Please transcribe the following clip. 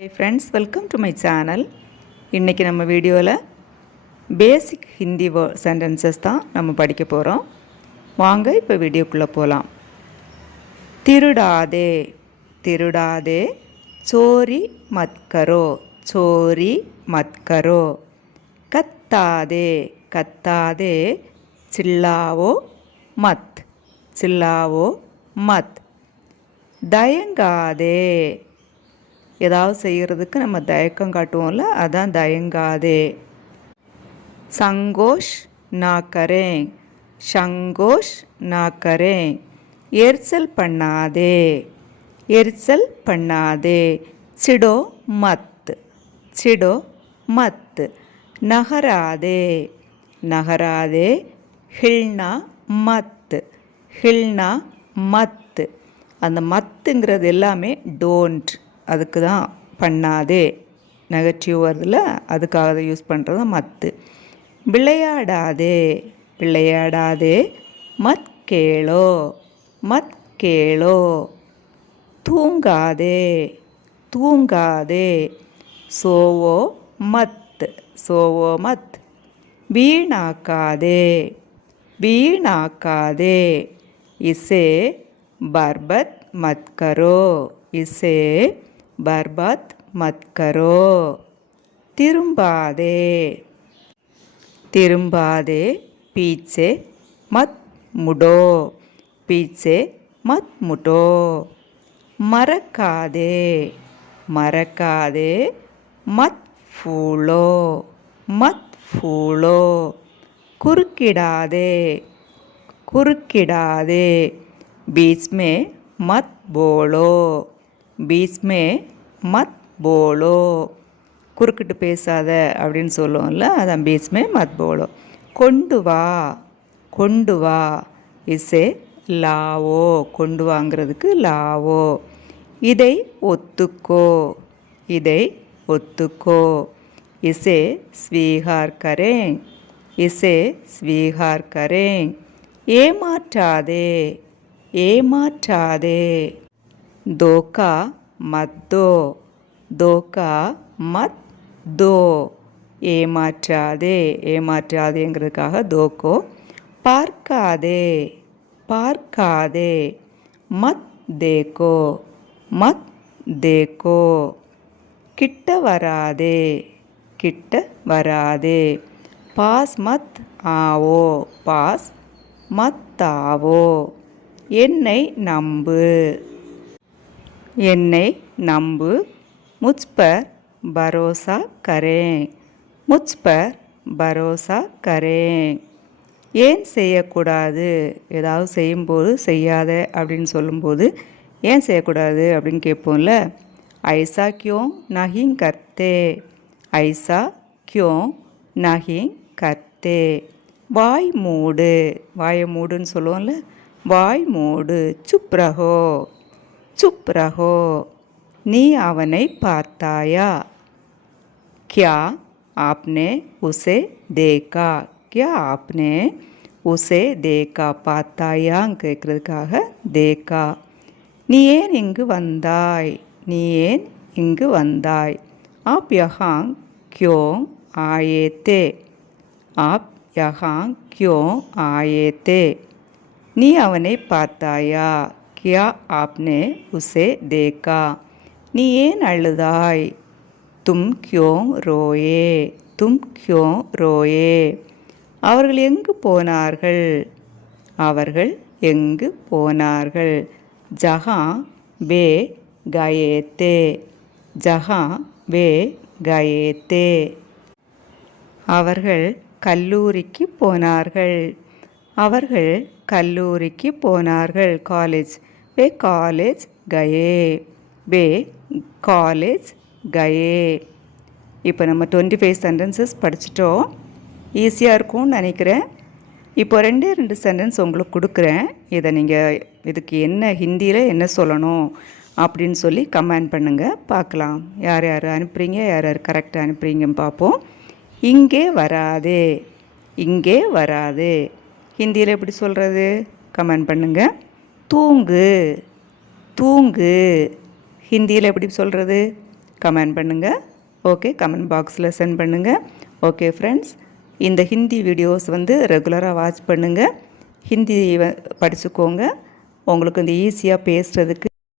Hey friends, welcome to my channel. இன்னைக்கு நம்ம வீடியோவில் பேசிக் ஹிந்தி சென்டென்சஸ் தான் நம்ம படிக்க போகிறோம். வாங்க இப்போ வீடியோக்குள்ளே போகலாம். திருடாதே திருடாதே, சோரி மத் கரோ சோரி மத் கரோ, கத்தாதே கத்தாதே, சில்லாவோ மத் சில்லாவோ மத், தயங்காதே, ஏதாவது செய்கிறதுக்கு நம்ம தயக்கம் காட்டுவோம்ல, அதான் தயங்காதே. சங்கோஷ் நா கரேன் சங்கோஷ் நா கரேன், எரிச்சல் பண்ணாதே எரிச்சல் பண்ணாதே, சிடோ மத் சிடோ மத், நகராதே நகராதே, ஹில்னா மத் ஹில்னா மத். அந்த மத்துங்கிறது எல்லாமே டோன்ட், அதுக்கு தான் பண்ணாதே நெகட்டிவ் வருதுல, அதுக்காக தான் யூஸ் பண்ணுறது மத்து. விளையாடாதே விளையாடாதே, மத் கேளோ மத் கேளோ, தூங்காதே தூங்காதே, சோவோ மத் சோவோ மத், வீணாக்காதே வீணாக்காதே, இசே பர்பத் மத் கரோ இசே பர்பாத் மத் கரோ, திரும்பாதே திரும்பாதே, பீச்சே மத் முடோ பீச்சே மத் முடோ, மறக்காதே மறக்காதே, மத் ஃபூலோ மத் ஃபூலோ, குறுக்கிடாதே குறுக்கிடாதே, बीच में मत बोलो बीच में मत बोलो, குறுக்கிட்டு பேசாத அப்படின்னு சொல்லுவோம்ல, அதான் பீச் மே மத் போலோ. கொண்டு வா கொண்டு வா, இசே லாவோ கொண்டு வாங்கிறதுக்கு லாவோ, இதை ஒத்துக்கோ இதை ஒத்துக்கோ, இசே ஸ்வீகார் கரேன் இசே ஸ்வீகார் கரேன், ஏமாற்றாதே ஏமாற்றாதே, தோக்கா மத் தோ தோக்கா மத் தோ, ஏமாற்றாதே ஏமாற்றாதேங்கிறதுக்காக தோக்கோ. பார்க்காதே பார்க்காதே, மத் தேக்கோ மத் தேக்கோ, கிட்ட வராதே கிட்ட வராதே, பாஸ் மத் ஆவோ பாஸ் மத் ஆவோ, என்னை நம்பு என்னை நம்பு, முझ पर भरोसा करें मुझ पर भरोसा करें. ஏன் செய்யக்கூடாது, ஏதாவது செய்யும்போது செய்யாத அப்படின்னு சொல்லும்போது ஏன் செய்யக்கூடாது அப்படின்னு கேட்போம்ல, ஐசா கியோ நஹிங் கர்த்தே ஐசா கியோ நஹிங் கர்த்தே, வாய் மூடு வாயை மூடுன்னு சொல்லுவோம்ல, வாய் மூடு, சுப் ரஹோ சுப் ரஹோ, நீ அவனை பார்த்தாயா, क्या आपने उसे देखा क्या आपने उसे देखा, பார்த்தாயான்னு கேட்குறதுக்காக தேக்கா. நீ ஏன் இங்கு வந்தாய் நீ ஏன் இங்கு வந்தாய், आप यहाँ क्यों आए थे आप यहाँ क्यों आए थे, நீ அவனை பார்த்தாயா, क्या आपने उसे देखा, நீ ஏன் அழுதாய், तुम क्यों रोए तुम क्यों रोए, அவர்கள் எங்கு போனார்கள் அவர்கள் எங்கு போனார்கள், ஜஹா வே கயே தே ஜஹா வே கயே தே, அவர்கள் கல்லூரிக்கு போனார்கள் அவர்கள் கல்லூரிக்கு போனார்கள், காலேஜ் வே காலேஜ் கயே வே காலேஜ் கயே. இப்போ நம்ம 25 சென்டென்சஸ் படிச்சிட்டோம். ஈஸியாக இருக்கும்னு நினைக்கிறேன். இப்போ 2 சென்டென்ஸ் உங்களுக்கு கொடுக்குறேன். இதை நீங்கள் இதுக்கு என்ன ஹிந்தியில் என்ன சொல்லணும் அப்படின்னு சொல்லி கமெண்ட் பண்ணுங்கள், பார்க்கலாம். யார் யார் அனுப்புகிறீங்க, யார் யார் கரெக்டாக அனுப்புகிறீங்கன்னு பார்ப்போம். இங்கே வராதே இங்கே வராதே, ஹிந்தியில் எப்படி சொல்கிறது கமெண்ட் பண்ணுங்கள். தூங்கு தூங்கு, ஹிந்தியில் எப்படி சொல்கிறது, கமெண்ட் பண்ணுங்கள். ஓகே, கமெண்ட் பாக்ஸில் சென்ட் பண்ணுங்கள். ஓகே ஃப்ரெண்ட்ஸ், இந்த ஹிந்தி வீடியோஸ் ரெகுலராக வாட்ச் பண்ணுங்கள். ஹிந்தி படிச்சுக்கோங்க. உங்களுக்கு ஈஸியாக பேசுகிறதுக்கு